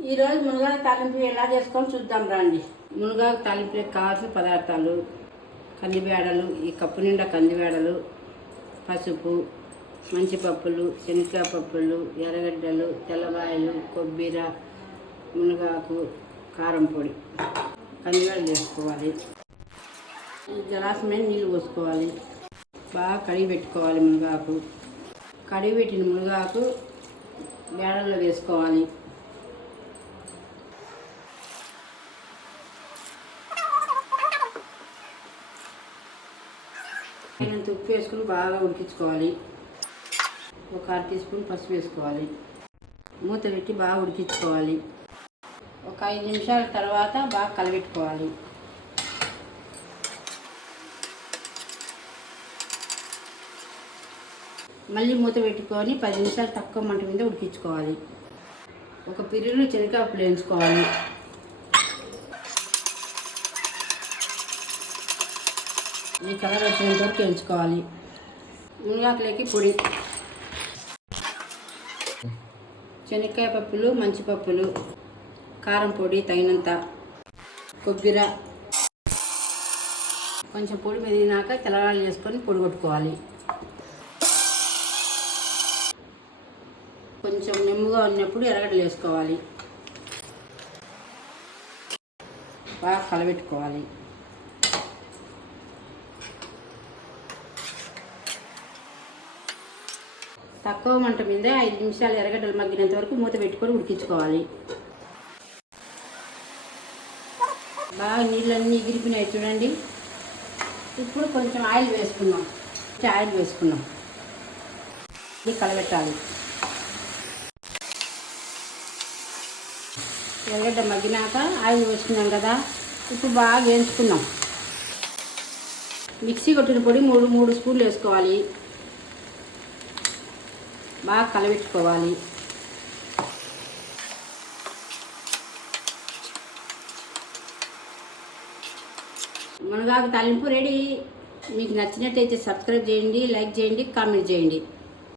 ఈరోజు మునగాకు తాలింపు ఎలా చేసుకొని చూద్దాం రండి. మునగాకు తాలింపులకు కావాల్సిన పదార్థాలు: కందిబేడలు, ఈ కప్పు నిండా కందిబేడలు, పసుపు, మంచి పప్పులు, శనగకాయ పప్పులు, ఎర్రగడ్డలు, తెల్లవాయలు, కొబ్బరి, మునగాకు, కారం పొడి. కందిబేడలు వేసుకోవాలి. గ్లాసు మీద నీళ్ళు పోసుకోవాలి. బాగా కడిగి పెట్టుకోవాలి. మునగాకు కడిగి పెట్టిన మునగాకు బేడల్లో వేసుకోవాలి. ఉప్పు వేసుకుని బాగా ఉడికించుకోవాలి. ఒక 1/2 టీ స్పూన్ పసుపు వేసుకోవాలి. మూత పెట్టి బాగా ఉడికించుకోవాలి. ఒక 5 నిమిషాల తర్వాత బాగా కలబెట్టుకోవాలి. మళ్ళీ మూత పెట్టుకొని 10 నిమిషాలు తక్కువ మంట మీద ఉడికించుకోవాలి. ఒక పిరిలు శనగపప్పులు వేయించుకోవాలి. ఈ కలర్ వచ్చేంత వరకు వేయించుకోవాలి. మునగాకులకి పొడి: శనగకాయ పప్పులు, మంచి పప్పులు, కారం పొడి తగినంత, కొబ్బరి. కొంచెం పొడి మెదిగినాక తెల్లవాళ్ళు వేసుకొని పొడి కొట్టుకోవాలి. కొంచెం నెమ్ముగా ఉన్నప్పుడు ఎర్రగడ్డలు వేసుకోవాలి. బాగా కలబెట్టుకోవాలి. తక్కువ మంట మీద 5 నిమిషాలు ఎర్రగడ్డలు మగ్గినంత వరకు మూత పెట్టుకొని ఉడికించుకోవాలి. బాగా నీళ్ళన్నీ ఎగిరిపోయినాయి చూడండి. ఇప్పుడు కొంచెం ఆయిల్ వేసుకున్నాం. ఇది కలబెట్టాలి. ఎర్రగడ్డ మగ్గినాక ఆయిల్ వేసుకున్నాం కదా, ఇప్పుడు బాగా వేయించుకున్నాం. మిక్సీ కొట్టిన పొడి 3 స్పూన్లు వేసుకోవాలి. బాగా కలబెట్టుకోవాలి. మునగాకు తాలింపు రెడీ. మీకు నచ్చినట్టయితే సబ్స్క్రైబ్ చేయండి, లైక్ చేయండి, కామెంట్ చేయండి.